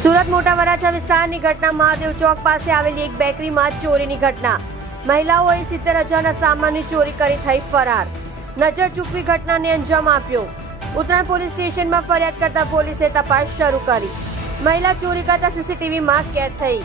સુરત મોટા વરાછા વિસ્તારની ઘટના મહાદેવ ચોક પાસે આવેલી એક બેકરીમાં ચોરીની ઘટના। મહિલાઓએ 70,000ના સામાનની ચોરી કરી થઈ ફરાર। નજર ચૂકવી ઘટનાને અંજામ આપ્યો। ઉત્તરાયણ પોલીસ સ્ટેશનમાં ફરિયાદ કરતા પોલીસે તપાસ શરૂ કરી। મહિલા ચોરી કરતા સીસીટીવીમાં કેદ થઈ।